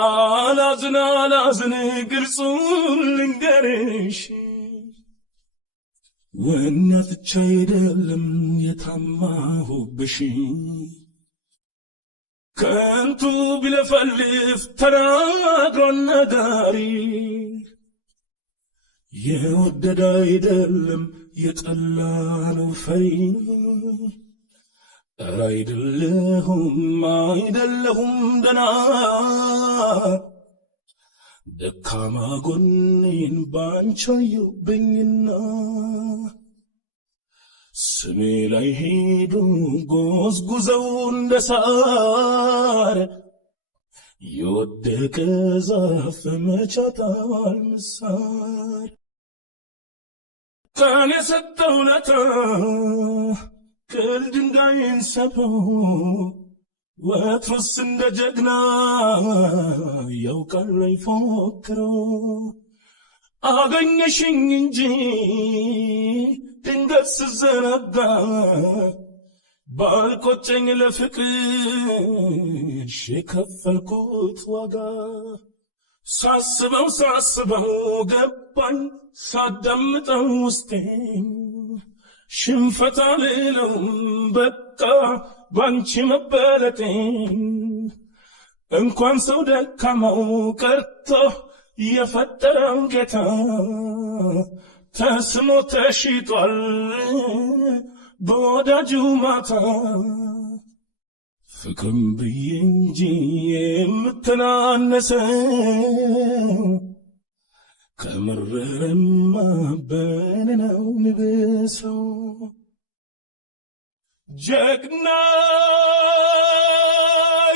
አላዝን ግልጹን ልንገርሽ ወኔ አጥቼ አይደለም የታማሁብሽ ከንቱ ቢለፈልፍ ተናግሮ ነጋሪ የወደደ አይደለም የጠላ ነው ፈሪ ኧረ አይደለሁም ደና ደካማ ጎኔን ባንቺ አየሁብኝና ስሜ ላይ ሄዱ ጎዝጉዘው እንደ ሳር የወደቀ ዛፍ መች ያጣል ምሳር ቀን የሰጠው ለታ ቅል ድንጋይን ሰብሮ ወትሮስ እንደ ጀግና ያውቃል ይፎክሮ አገኘሽኝ እንጂ ድንገት ስዘናጋ ባልቆጨኝ ለፍቅርሽ የከፈልኩት ዋጋ ሳስበው ገባኝ ሳዳምጠው ውስጤን ሽንፈት አልለውም በቃ ባንቺ መበለጤን እንኳን ሰው ደካማው ቀርቶ የፈጠረው ጌታ ተስሞ ተሽጧል በወዳጁ ማታ ፍቅርም ብዬ እንጂ የምተናነሰው ከመረረማ በኔ ነው ንብሰው ጀግና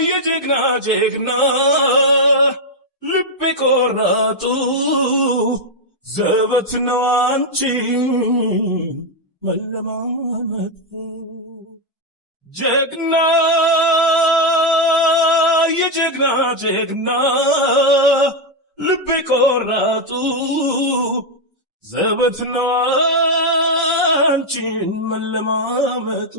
የጀግና ጀግና ልቤ ቆራጡ ዘበት ነው አንቺ መለማመጥ ጀግና የጀግና ጀግና ልቤ ቆራጡ ዘበት ነው አንቺ መለማመጡ